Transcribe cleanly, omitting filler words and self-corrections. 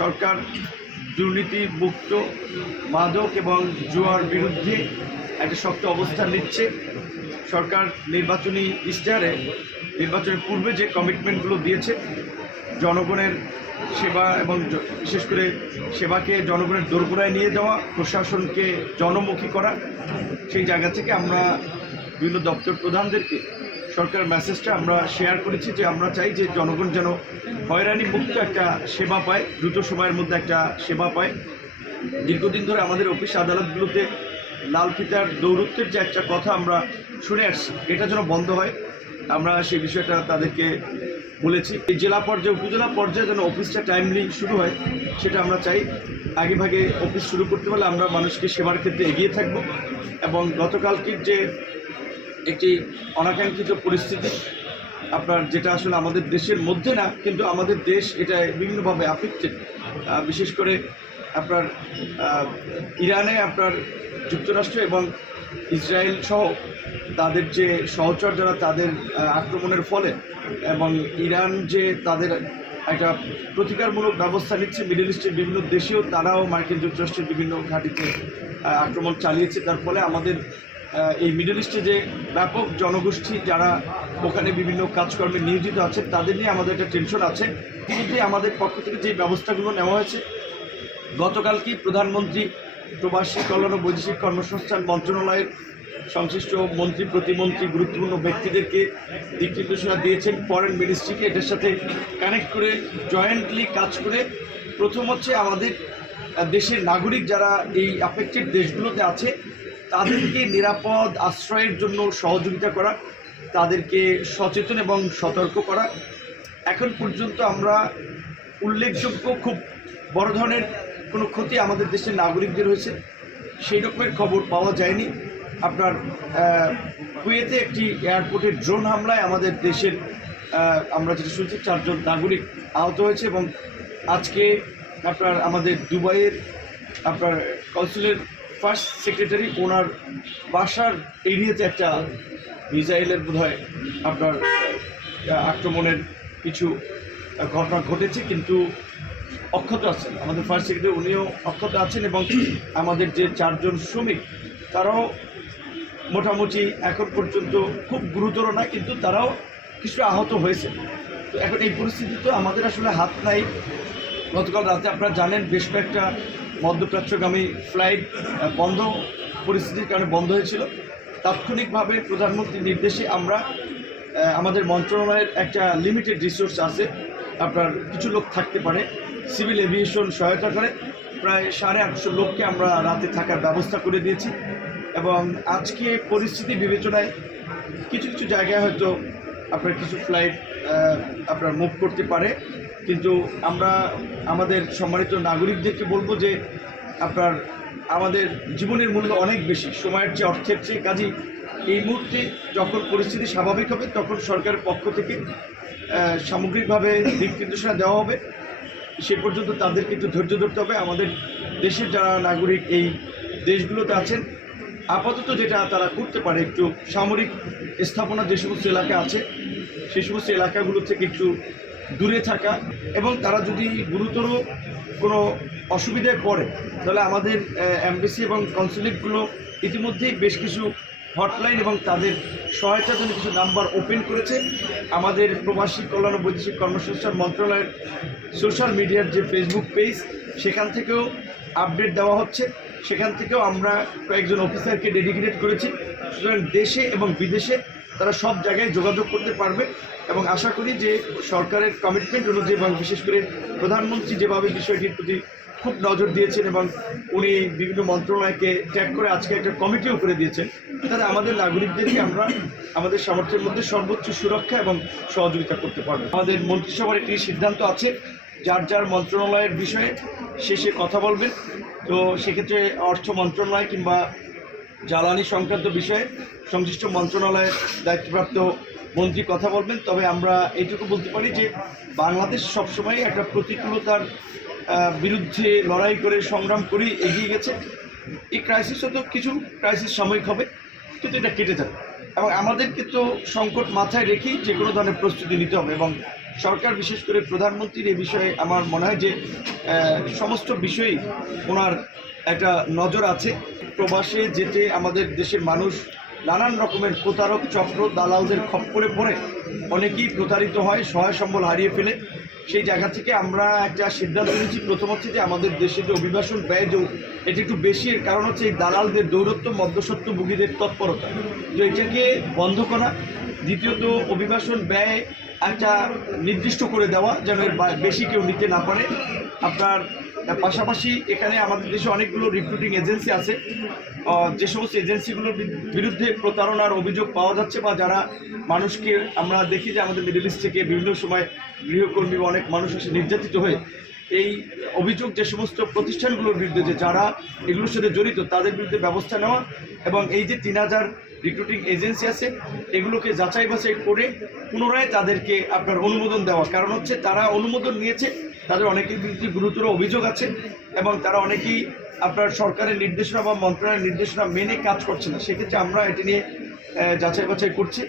সরকার দুর্নীতি মুক্ত মাদক এবং জুয়ার বিরুদ্ধে একটা শক্ত অবস্থান নিচ্ছে। সরকার নির্বাচনী ইশতেহারে নির্বাচনের পূর্বে যে কমিটমেন্টগুলো দিয়েছে, জনগণের সেবা এবং বিশেষ করে সেবাকে জনগণের দোরগোড়ায় নিয়ে যাওয়া, প্রশাসনকে জনমুখী করা, সেই জায়গা থেকে আমরা বিভিন্ন দপ্তর প্রধানদেরকে সরকার মেসেজটা আমরা শেয়ার করেছি যে আমরা চাই যে জনগণ যেন হয়রানি মুক্ত একটা সেবা পায়, দ্রুত সময়ের মধ্যে একটা সেবা পায়। দীর্ঘদিন ধরে আমাদের অফিস আদালতগুলোতে লাল ফিতার দৌরত্বের যে একটা কথা আমরা শুনে আসছি, এটা যেন বন্ধ হয়। আমরা সেই বিষয়টা তাদেরকে বলেছি। এই জেলা পর্যায়ে উপজেলা পর্যায়ে যেন অফিসটা টাইমলি শুরু হয়, সেটা আমরা চাই। আগেভাগে অফিস শুরু করতে পারলে আমরা মানুষকে সেবার ক্ষেত্রে এগিয়ে থাকব। এবং গতকালকের যে একটি অনাকাঙ্ক্ষিত পরিস্থিতি, আপনার যেটা আসলে আমাদের দেশের মধ্যে না, কিন্তু আমাদের দেশ এটা বিভিন্নভাবে আফেক্টেড। বিশেষ করে আপনার ইরানে আপনার যুক্তরাষ্ট্র এবং ইসরায়েল সহ তাদের যে সহচর যারা, তাদের আক্রমণের ফলে এবং ইরান যে তাদের একটা প্রতিকারমূলক ব্যবস্থা নিচ্ছে, মিডল ইস্টের বিভিন্ন দেশেও তারাও মার্কিন যুক্তরাষ্ট্রের বিভিন্ন ঘাঁটিতে আক্রমণ চালিয়েছে। তার ফলে আমাদের এই মিডল ইস্টে যে ব্যাপক জনগোষ্ঠী যারা ওখানে বিভিন্ন কাজকর্মে নিয়োজিত আছে, তাদের নিয়ে আমাদের একটা টেনশন আছে। কিন্তু আমাদের পক্ষ থেকে যে ব্যবস্থাগুলো নেওয়া হয়েছে, গতকালকেই প্রধানমন্ত্রী প্রবাসী কল্যাণ ও বৈদেশিক কর্মসংস্থান মন্ত্রণালয়ের সংশ্লিষ্ট মন্ত্রী প্রতিমন্ত্রী গুরুত্বপূর্ণ ব্যক্তিদেরকে দিক নির্দেশনা দিয়েছেন, ফরেন মিনিস্ট্রিকে এটার সাথে কানেক্ট করে জয়েন্টলি কাজ করে প্রথম হচ্ছে আমাদের দেশের নাগরিক যারা এই অ্যাফেক্টেড দেশগুলোতে আছে তাদেরকে নিরাপদ আশ্রয়ের জন্য সহযোগিতা করা, তাদেরকে সচেতন এবং সতর্ক করা। এখন পর্যন্ত আমরা উল্লেখযোগ্য খুব বড় ধরনের কোনো ক্ষতি আমাদের দেশের নাগরিকদের হয়েছে সেই রকমের খবর পাওয়া যায়নি। আপনার কুয়েতে একটি এয়ারপোর্টের ড্রোন হামলায় আমাদের দেশের আমরা যেটা শুনছি 4 জন নাগরিক আহত হয়েছে। এবং আজকে আপনার আমাদের দুবাইয়ের আপনার কাউন্সিলের ফার্স্ট সেক্রেটারি, ওনার বাসার এরিয়াতে একটা মিসাইলের বোধহয় আপনার আক্রমণের কিছু ঘটনা ঘটেছে, কিন্তু অক্ষত আছেন আমাদের ফার্স্ট সেক্রেটারি, উনিও অক্ষত আছেন। এবং আমাদের যে 4 জন শ্রমিক তারাও মোটামুটি এখন পর্যন্ত খুব গুরুতর না, কিন্তু তারাও কিছু আহত হয়েছে। তো এখন এই পরিস্থিতিতে আমাদের আসলে হাত নাই। গতকাল রাতে আপনারা জানেন বেশ কয়েকটা মধ্যপ্রাচ্যগামী ফ্লাইট বন্ধ, পরিস্থিতির কারণে বন্ধ হয়েছিল। তাৎক্ষণিকভাবে প্রধানমন্ত্রীর নির্দেশে আমরা আমাদের মন্ত্রণালয়ের একটা লিমিটেড রিসোর্স আছে, আপনার কিছু লোক থাকতে পারে, সিভিল এভিয়েশন সহায়তা করে প্রায় 850 লোককে আমরা রাতে থাকার ব্যবস্থা করে দিয়েছি। এবং আজকে পরিস্থিতি বিবেচনায় কিছু কিছু জায়গায় হয়তো আপনার কিছু ফ্লাইট আপনার মুভ করতে পারে, কিন্তু আমরা আমাদের সম্মানিত নাগরিকদেরকে বলবো যে আপনার আমাদের জীবনের মূল্য অনেক বেশি সময়ের চেয়ে, অর্থের চেয়ে। কাজেই এই মুহূর্তে যখন পরিস্থিতি স্বাভাবিক হবে তখন সরকারের পক্ষ থেকে সামগ্রিকভাবে দিক নির্দেশনা দেওয়া হবে। সে পর্যন্ত তাদেরকে একটু ধৈর্য ধরতে হবে। আমাদের দেশের যারা নাগরিক এই দেশগুলোতে আছেন, আপাতত যেটা তারা করতে পারে, একটু সামরিক স্থাপনা যে সমস্ত এলাকা আছে সেই সমস্ত এলাকাগুলো থেকে একটু দূরে থাকা, এবং তারা যদি গুরুতর কোনো অসুবিধায় পড়ে তাহলে আমাদের এমবেসি এবং কনসুলেটগুলো ইতিমধ্যেই বেশ কিছু হটলাইন এবং তাদের সহায়তার জন্য কিছু নাম্বার ওপেন করেছে। আমাদের প্রবাসী কল্যাণ ও বৈদেশিক কর্মসংস্থান মন্ত্রণালয়ের সোশ্যাল মিডিয়ার যে ফেসবুক পেজ, সেখান থেকেও আপডেট দেওয়া হচ্ছে। সেখান থেকেও আমরা কয়েকজন অফিসারকে ডেডিকেটেড করেছি। সুতরাং দেশে এবং বিদেশে তারা সব জায়গায় যোগাযোগ করতে পারবে। এবং আশা করি যে সরকারের কমিটমেন্ট অনুযায়ী এবং বিশেষ করে প্রধানমন্ত্রী যেভাবে বিষয়টির প্রতি খুব নজর দিয়েছেন এবং উনি বিভিন্ন মন্ত্রণালয়কে ট্যাগ করে আজকে একটা কমিটিও করে দিয়েছেন, তাহলে আমাদের নাগরিকদেরকে আমরা আমাদের সামর্থ্যের মধ্যে সর্বোচ্চ সুরক্ষা এবং সহযোগিতা করতে পারবো। আমাদের মন্ত্রিসভার একটি সিদ্ধান্ত আছে, যার যার মন্ত্রণালয়ের বিষয়ে শেষে কথা বলবেন। তো সেক্ষেত্রে অর্থ মন্ত্রণালয় কিংবা জ্বালানি সংক্রান্ত বিষয়ে সংশ্লিষ্ট মন্ত্রণালয়ের দায়িত্বপ্রাপ্ত মন্ত্রী কথা বলবেন। তবে আমরা এইটুকু বলতে পারি যে বাংলাদেশ সবসময় একটা প্রতিকূলতার বিরুদ্ধে লড়াই করে সংগ্রাম করে এগিয়ে গেছে। এই ক্রাইসিস হয়তো কিছু ক্রাইসিস সাময়িক হবে, কিন্তু এটা কেটে যাবে। এবং আমাদেরকে তো সংকট মাথায় রেখেই যে কোনো ধরনের প্রস্তুতি নিতে হবে। এবং সরকার বিশেষ করে প্রধানমন্ত্রীর এই বিষয়ে আমার মনে হয় যে সমস্ত বিষয়েই ওনার একটা নজর আছে। প্রবাসে যেতে আমাদের দেশের মানুষ নানান রকমের প্রতারক চক্র দালালদের খপ্পরে পড়ে অনেকেই প্রতারিত হয়, সহায় সম্বল হারিয়ে ফেলে। সেই জায়গা থেকে আমরা একটা সিদ্ধান্ত নিয়েছি, প্রথম হচ্ছে যে আমাদের দেশে যে অভিবাসন ব্যয় যে এটি একটু বেশি, এর কারণ হচ্ছে এই দালালদের দৌরত্ব, মধ্যস্বত্বভোগীদের তৎপরতা, তো এটাকে বন্ধ করা। দ্বিতীয়ত অভিবাসন ব্যয় একটা নির্দিষ্ট করে দেওয়া, যেন এর বেশি কেউ নিতে না পারে। আপনার পাশাপাশি এখানে আমাদের দেশে অনেকগুলো রিক্রুটিং এজেন্সি আছে, যে সমস্ত এজেন্সিগুলোর বিরুদ্ধে প্রতারণার অভিযোগ পাওয়া যাচ্ছে, বা যারা মানুষকে আমরা দেখি যে আমাদের মিডল ইস্ট থেকে বিভিন্ন সময় গৃহকর্মী বা অনেক মানুষ এসে নির্যাতিত হয়ে, এই অভিযোগ যে সমস্ত প্রতিষ্ঠানগুলোর বিরুদ্ধে যে যারা এগুলোর সাথে জড়িত তাদের বিরুদ্ধে ব্যবস্থা নেওয়া, এবং এই যে 3000 রিক্রুটিং এজেন্সি আছে এগুলোকে যাচাই বাছাই করে পুনরায় তাদেরকে আপনার অনুমোদন দেওয়া। কারণ হচ্ছে তারা অনুমোদন নিয়েছে, তাদের অনেকের বিরুদ্ধে গুরুতর অভিযোগ আছে এবং তারা অনেকেই আপনার সরকারের নির্দেশনা বা মন্ত্রণালয়ের নির্দেশনা মেনে কাজ করছে না। সেক্ষেত্রে আমরা এটি নিয়ে যাচাই বাছাই করছি।